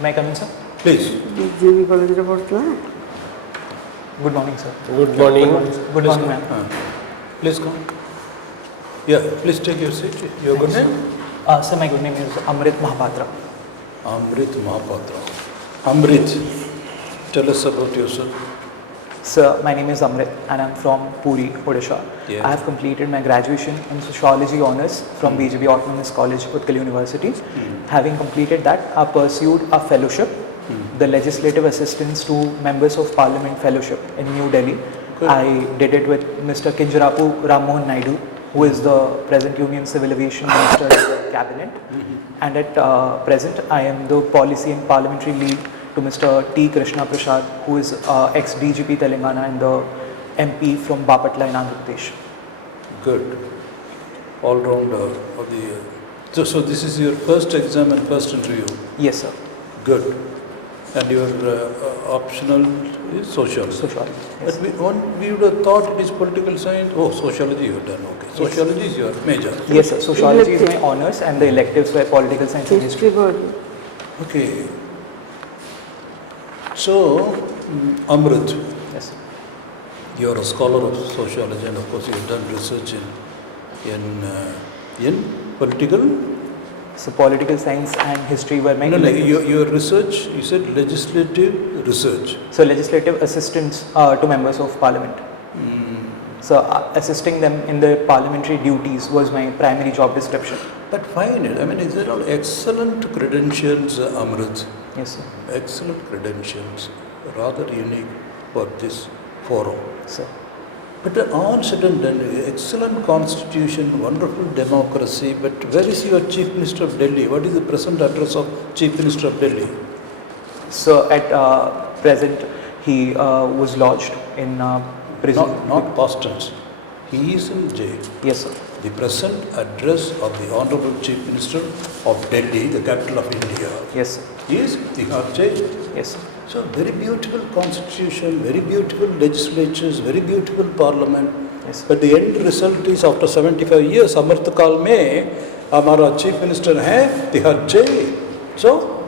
May I come in, sir? Please. JB College report. Good morning, sir. Good morning. Good morning, ma'am. Please come. Yeah, please take your seat. Your good name? Sir, my good name is AMRIT MAHAPATRA. AMRIT MAHAPATRA. AMRIT, tell us about yourself. Sir, my name is Amrit and I'm from Puri, Odisha. Yeah. I have completed my graduation in Sociology Honours from BJP Autonomous College, Utkal University. Having completed that, I pursued a fellowship, the Legislative Assistance to Members of Parliament Fellowship in New Delhi. Good. I did it with Mr. Kinjarapu Rammohan Naidu, who is the present Union Civil Aviation Minister in the Cabinet. And at present, I am the Policy and Parliamentary Lead to Mr. T. Krishna Prasad, who is ex-DGP Telangana and the MP from Bipartisan in Andhra Pradesh. Good. All-rounder of the... So this is your first exam and first interview? Yes, sir. Good. And your optional is sociology? Sociology. Yes. But we would have thought it is political science. Oh, sociology you have done, okay. Sociology is your major? Yes, sir. Sociology is my honours and the electives were political science and history. Okay. So, Amrit, Yes, sir. you are a scholar of sociology and of course you have done research in political? So political science and history were my electives. Your research, you said legislative research. So legislative assistance to members of parliament. So assisting them in their parliamentary duties was my primary job description. But fine, I mean, these are all excellent credentials, Amrit. Yes, sir. Excellent credentials, rather unique for this forum. Sir. But all said and done, excellent constitution, wonderful democracy, but where is your Chief Minister of Delhi? What is the present address of Chief Minister of Delhi? So at present, he was lodged in prison. Not past tense. He is in jail. Yes, sir. The present address of the Honorable Chief Minister of Delhi, the capital of India, Yes, sir. is Tihar jail. Yes, sir. So very beautiful constitution, very beautiful legislatures, very beautiful parliament. Yes. But the end result is after 75 years, Amrit Kal mein, हमारा Chief Minister है Tihar jail. So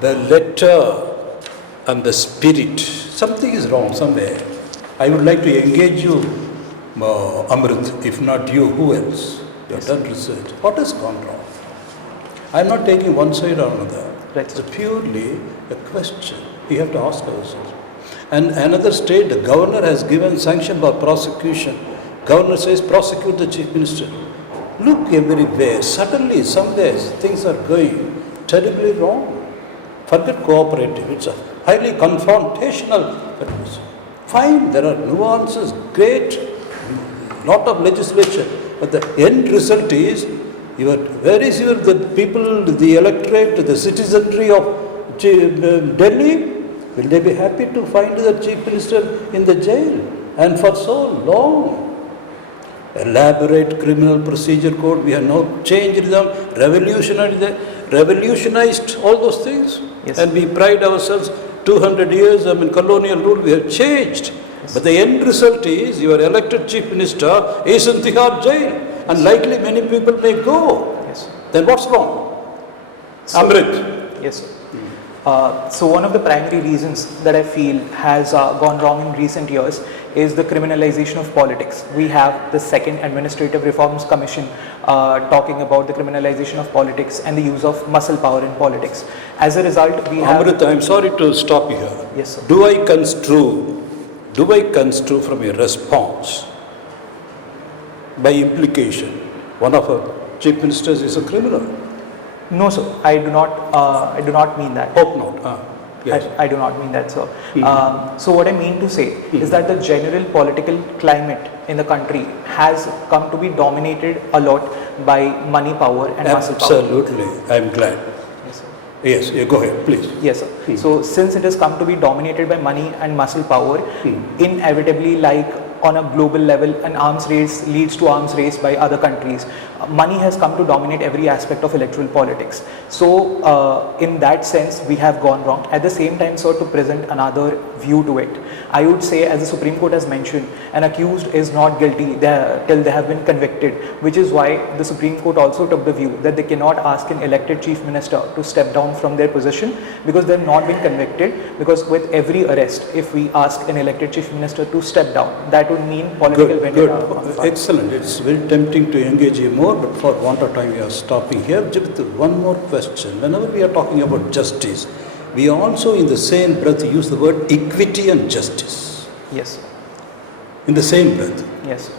the letter and the spirit, something is wrong somewhere. I would like to engage you, Amrit. If not you, who else? You have done research. What has gone wrong? I am not taking one side or another. Right. It's purely a question we have to ask ourselves. And another state, the governor has given sanction for prosecution. Governor says prosecute the Chief Minister. Look everywhere. Suddenly, somewhere things are going terribly wrong. Forget cooperative. It's a highly confrontational. Fine, there are nuances, great, lot of legislation. But the end result is, where is the people, the electorate, the citizenry of Delhi? Will they be happy to find the Chief Minister in the jail? And for so long. Elaborate criminal procedure code, we have now changed them, revolutionized all those things. Yes. And we pride ourselves, 200 years, colonial rule, we have changed. Yes. But the end result is, your elected Chief Minister is in Tihar jail. And likely many people may go. Yes. Then what's wrong? Amrit. Yes, sir. So one of the primary reasons that I feel has gone wrong in recent years is the criminalization of politics. We have the second Administrative Reforms Commission talking about the criminalization of politics and the use of muscle power in politics. As a result, we have... Amrit, I'm sorry to stop you here. Yes, sir. Do I construe from your response, by implication, one of our Chief Ministers is a criminal? No, sir. I do not mean that. Hope not. Yes. I do not mean that, sir. So what I mean to say is that the general political climate in the country has come to be dominated a lot by money power and muscle power. Absolutely. I am glad. Yes, sir. Yes, go ahead, please. Yes, sir. So since it has come to be dominated by money and muscle power, inevitably, like on a global level, an arms race leads to arms race by other countries. money has come to dominate every aspect of electoral politics. So in that sense, we have gone wrong. At the same time, sir, to present another view to it, I would say, as the Supreme Court has mentioned, an accused is not guilty till they have been convicted, which is why the Supreme Court also took the view that they cannot ask an elected chief minister to step down from their position because they have not been convicted. Because with every arrest, if we ask an elected chief minister to step down, that would mean political vendetta. Good. Excellent. It's very tempting to engage you more, but for want of time, we are stopping here. Just one more question. Whenever we are talking about justice, we also in the same breath use the word equity and justice. Yes, sir. In the same breath. Yes, sir.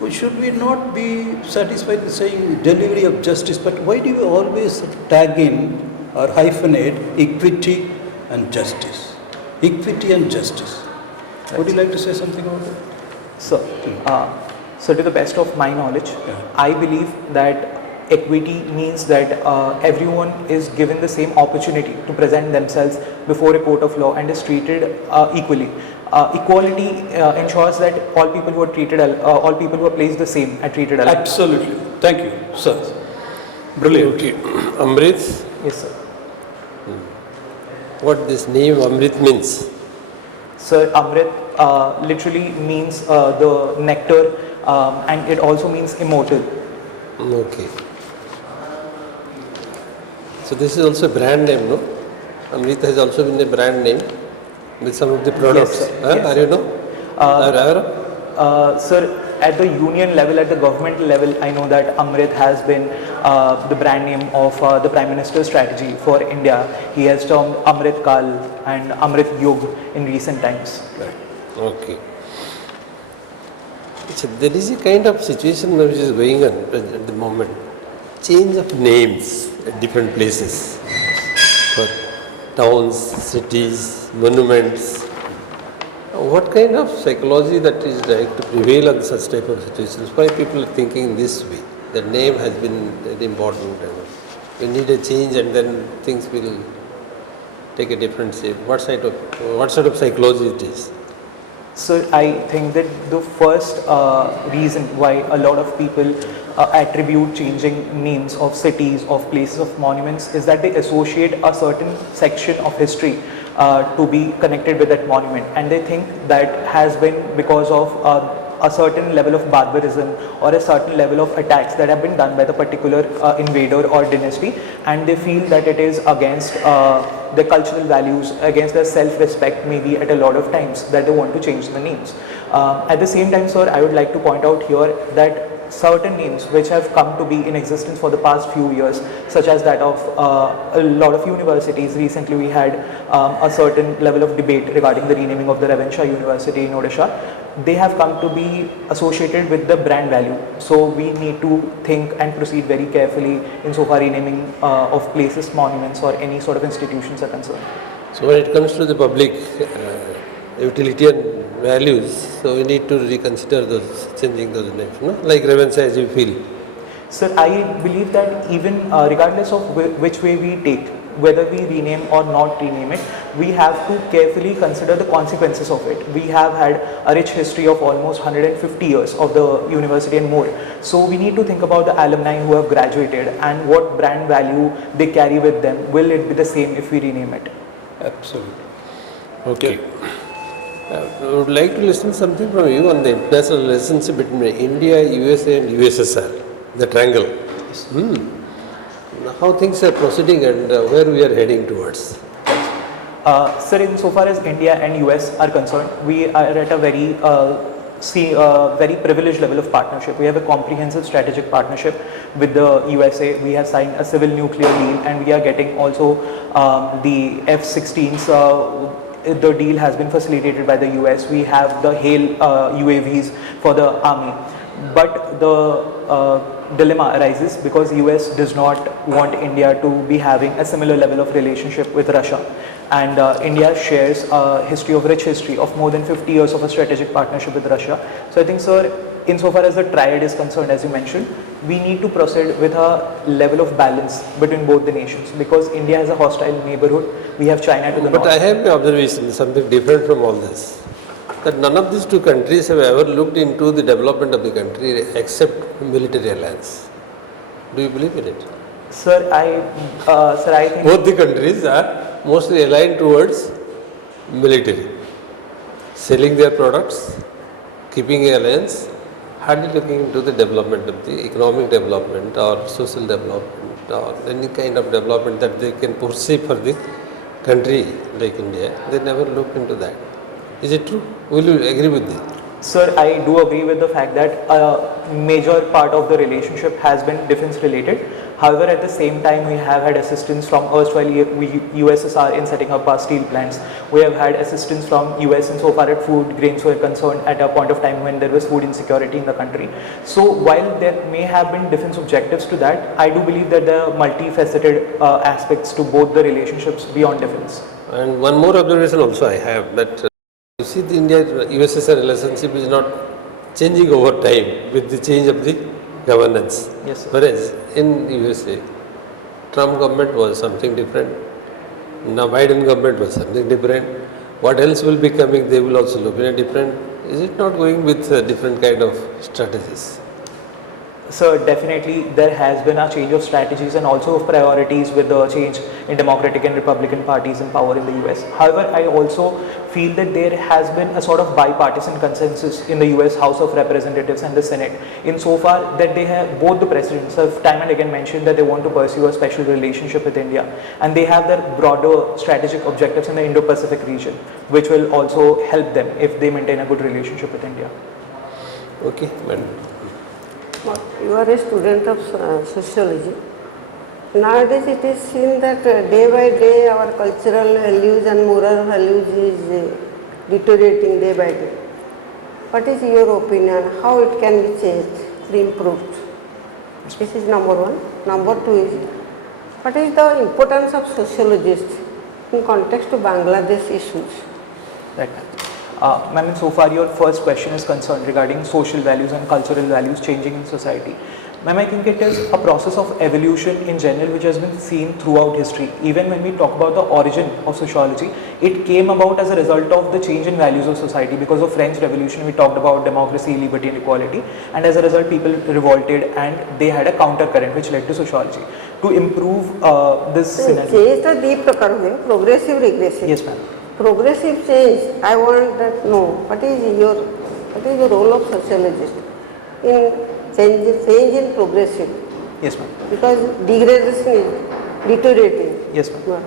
Well, should we not be satisfied with saying delivery of justice, but why do you always tag in or hyphenate equity and justice? Equity and justice. Would you like to say something about that? So to the best of my knowledge, I believe that equity means that everyone is given the same opportunity to present themselves before a court of law and is treated equally. Equality ensures that all people who are treated, all people who are placed the same are treated alike. Absolutely. Thank you, sir. Brilliant. Okay. Amrit, Yes, sir. what this name Amrit means? Sir, Amrit literally means the nectar, and it also means immortal. Okay. So this is also a brand name, no? Amrit has also been a brand name with some of the products. Yes, sir. Yes, Are sir. you know? Are you aware of? Sir, at the union level, at the government level, I know that Amrit has been the brand name of the Prime Minister's strategy for India. He has termed Amrit Kal and Amrit Yug in recent times. Right. Okay. So there is a kind of situation which is going on at the moment. Change of names at different places for towns, cities, monuments. What kind of psychology that is like to prevail on such type of situations? Why people are thinking this way? The name has been very important. And we need a change, and then things will take a different shape. What sort of psychology it is? So I think that the first reason why a lot of people attribute changing names of cities, of places, of monuments is that they associate a certain section of history to be connected with that monument, and they think that has been because of a certain level of barbarism or a certain level of attacks that have been done by the particular invader or dynasty, and they feel that it is against their cultural values, against their self-respect maybe at a lot of times, that they want to change the names. At the same time, sir, I would like to point out here that certain names which have come to be in existence for the past few years, such as that of a lot of universities. Recently we had a certain level of debate regarding the renaming of the Ravinshaw University in Odisha. They have come to be associated with the brand value. So we need to think and proceed very carefully insofar renaming of places, monuments or any sort of institutions are concerned. So when it comes to the public utilitarian values, so we need to reconsider those, changing those names, no? Like relevance as you feel. Sir, I believe that even regardless of which way we take, whether we rename or not rename it, we have to carefully consider the consequences of it. We have had a rich history of almost 150 years of the university and more. So we need to think about the alumni who have graduated and what brand value they carry with them. Will it be the same if we rename it? Absolutely. Okay. I would like to listen something from you on the international relationship between India, USA and USSR, the triangle. How things are proceeding and where we are heading towards? Sir, insofar as India and US are concerned, we are at a very very privileged level of partnership. We have a comprehensive strategic partnership with the USA. We have signed a civil nuclear deal, and we are getting also the F-16s. The deal has been facilitated by the US. We have the HALE UAVs for the army. But the dilemma arises because US does not want India to be having a similar level of relationship with Russia. And India shares a rich history of more than 50 years of a strategic partnership with Russia. So I think, sir, insofar as the triad is concerned, as you mentioned, we need to proceed with a level of balance between both the nations, because India has a hostile neighborhood. We have China to the north. But I have an observation, something different from all this, that none of these two countries have ever looked into the development of the country except military alliance. Do you believe in it? Sir, I think Both the countries are mostly aligned towards military, selling their products, keeping an alliance, hardly looking into the development of the economic development or social development or any kind of development that they can foresee for the country like India. They never look into that. Is it true? Will you agree with me? Sir, I do agree with the fact that a major part of the relationship has been defense related. However, at the same time, we have had assistance from erstwhile USSR in setting up our steel plants. We have had assistance from US insofar as food grains were concerned at a point of time when there was food insecurity in the country. So while there may have been defense objectives to that, I do believe that there are multifaceted aspects to both the relationships beyond defense. And one more observation also I have that you see the India-USSR relationship is not changing over time with the change of the governance. Yes, sir. Whereas in USA, Trump government was something different. Now Biden government was something different. What else will be coming, they will also look in a different. Is it not going with different kind of strategies? So definitely there has been a change of strategies and also of priorities with the change in Democratic and Republican parties in power in the US. However, I also feel that there has been a sort of bipartisan consensus in the US House of Representatives and the Senate insofar that they have, both the presidents have time and again mentioned that they want to pursue a special relationship with India, and they have their broader strategic objectives in the Indo-Pacific region, which will also help them if they maintain a good relationship with India. Okay, madam. You are a student of sociology. Nowadays it is seen that day by day our cultural values and moral values is deteriorating day by day. What is your opinion? How it can be changed, be improved? This is number one. Number two is, what is the importance of sociologists in context to Bangladesh issues? Right. Ma'am, so far your first question is concerned regarding social values and cultural values changing in society. Ma'am, I think it is a process of evolution in general which has been seen throughout history. Even when we talk about the origin of sociology, it came about as a result of the change in values of society. Because of French Revolution, we talked about democracy, liberty and equality, and as a result people revolted and they had a counter current which led to sociology. To improve this scenario. Change the deep प्रकार progressive regressive. Yes, ma'am. Progressive change, I want that know what is your role of sociologist in change in progressive? Yes, ma'am. Because degradation is deteriorating. Yes, ma'am.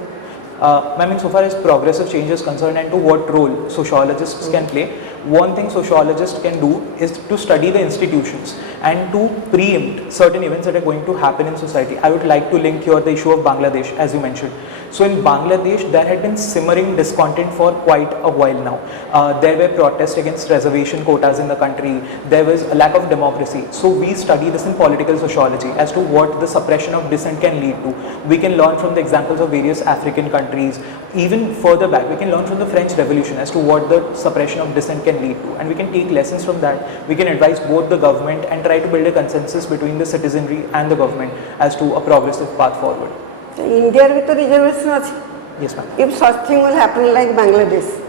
Ma'am, so far as progressive change is concerned and to what role sociologists can play, one thing sociologists can do is to study the institutions and to preempt certain events that are going to happen in society. I would like to link here the issue of Bangladesh, as you mentioned. So in Bangladesh, there had been simmering discontent for quite a while now. There were protests against reservation quotas in the country. There was a lack of democracy. So we study this in political sociology as to what the suppression of dissent can lead to. We can learn from the examples of various African countries. Even further back, we can learn from the French Revolution as to what the suppression of dissent can lead to. And we can take lessons from that. We can advise both the government and try to build a consensus between the citizenry and the government as to a progressive path forward. India with the reservation. Yes, ma'am. If such thing will happen like Bangladesh,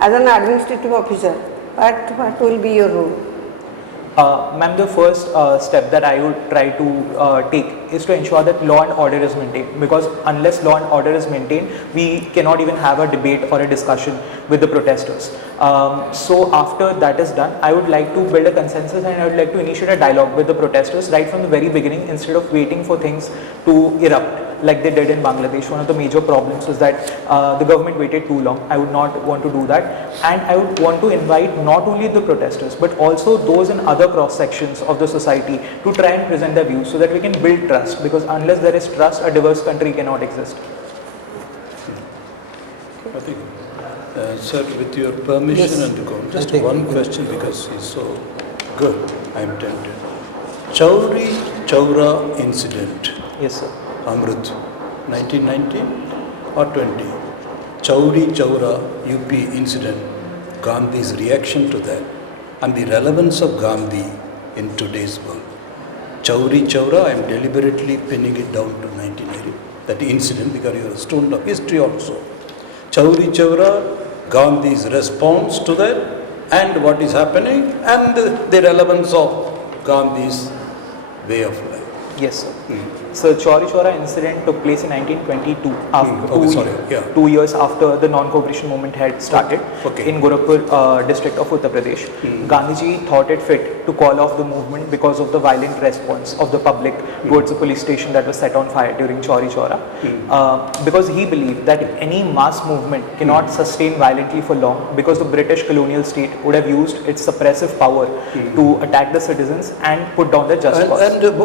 as an administrative officer, what will be your role? Ma'am, the first step that I would try to take is to ensure that law and order is maintained, because unless law and order is maintained, we cannot even have a debate or a discussion with the protesters. So after that is done, I would like to build a consensus and I would like to initiate a dialogue with the protesters right from the very beginning instead of waiting for things to erupt like they did in Bangladesh. One of the major problems was that the government waited too long. I would not want to do that, and I would want to invite not only the protesters but also those in other cross sections of the society to try and present their views so that we can build trust, because unless there is trust, a diverse country cannot exist. I think, sir, with your permission Yes. and to go, just one question because he's so good, I am tempted. Chauri Chaura incident. Yes, sir. AMRIT, 1919 or 20. Chauri Chaura UP incident, Gandhi's reaction to that and the relevance of Gandhi in today's world. Chauri Chaura, I am deliberately pinning it down to 1980, that incident, because you are a student of history also. Chauri Chaura, Gandhi's response to that and what is happening and the relevance of Gandhi's way of life. Yes, sir. So Chauri Chaura incident took place in 1922, after 2 years after the non-cooperation movement had started in Gorakhpur district of Uttar Pradesh. Gandhiji thought it fit to call off the movement because of the violent response of the public towards the police station that was set on fire during Chauri Chaura. Because he believed that any mass movement cannot sustain violently for long, because the British colonial state would have used its suppressive power to attack the citizens and put down the just cause. And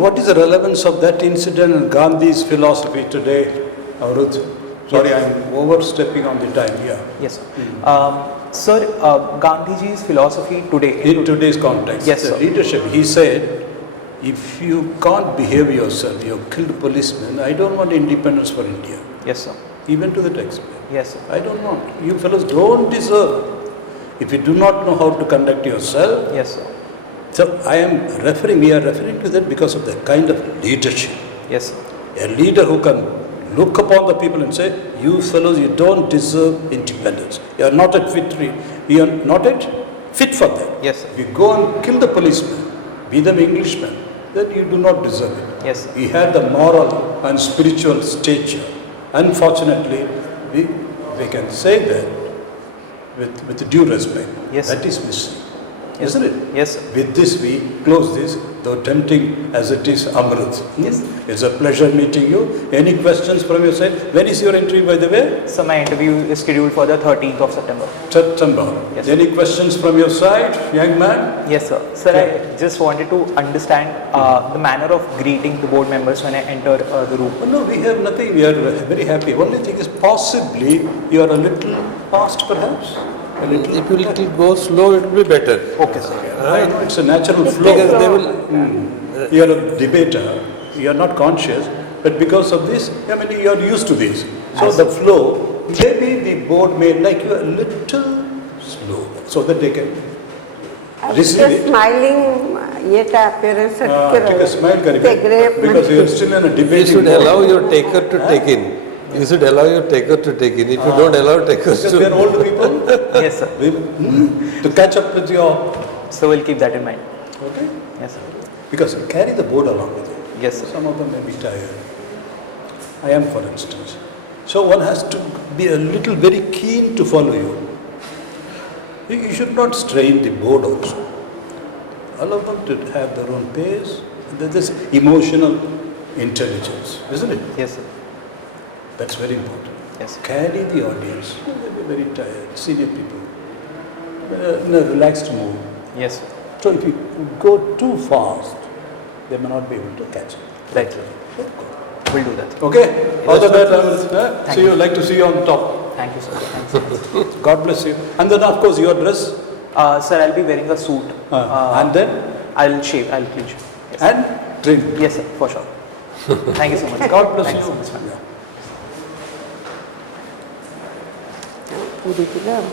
what is the relevance of that incident in Gandhi's philosophy today, Amrit? Sorry, I'm overstepping on the time here. Yes, sir. Sir, Gandhiji's philosophy today, In today's context, Yes, the sir. leadership, he said, if you can't behave yourself, you have killed policemen, I don't want independence for India. yes, sir. Even to the taxpayer. Yes, sir. I don't want. You fellows don't deserve. If you do not know how to conduct yourself, Yes, sir. so we are referring to that because of the kind of leadership. Yes, sir. A leader who can look upon the people and say, you fellows, you don't deserve independence. You are not you are not fit for that. Yes, sir. If you go and kill the policeman, be them Englishmen, then you do not deserve it. Yes, sir. He had the moral and spiritual stature. Unfortunately, we can say that with due respect. Yes, That is missing. Isn't it? Yes, sir. With this, we close this, though tempting as it is, Amrit. Yes. It's a pleasure meeting you. Any questions from your side? When is your interview, by the way? So my interview is scheduled for the 13th of September. September. Yes. Any questions from your side, young man? Yes, sir. Sir, Yeah. I just wanted to understand the manner of greeting the board members when I enter the room. Oh, no, we have nothing. We are very happy. Only thing is possibly you are a little fast, perhaps. A little. If you little go slow, it will be better. Okay, sir. I know it's a natural flow. Because they will. You are a debater. You are not conscious, but because of this, I mean, you are used to this. So the flow, maybe the board may like you a little slow, so that they can receive it. Smiling, yet appearance. Take a smile, Karika, because you are still in a You debating should mode. allow your taker to take in. You should allow your taker to take in. If you don't allow takers Because we are to. old people, Yes, sir. to catch up with your, So we'll keep that in mind. okay? Yes, sir. Because you carry the board along with you. Yes, sir. Some of them may be tired. I am, for instance. So one has to be a little very keen to follow you. You should not strain the board also. Allow them to have their own pace. There's this emotional intelligence, isn't it? Yes, sir. That's very important. Yes, sir. Carry the audience. They may be very tired, senior people. In a relaxed mood. Yes, sir. So if you go too fast, they may not be able to catch it. Right, sir. We'll do that. Okay? All the best. Thank See you. Like to see you on top. Thank you, sir. Thanks so much. God bless you. And then, of course, your dress. Sir, I'll be wearing a suit. And then, I'll shave. I'll clean shave. Yes. and drink. Yes, sir. For sure. Thank you so much. God bless Thanks you. so much, ma'am. Yeah. Curriculum.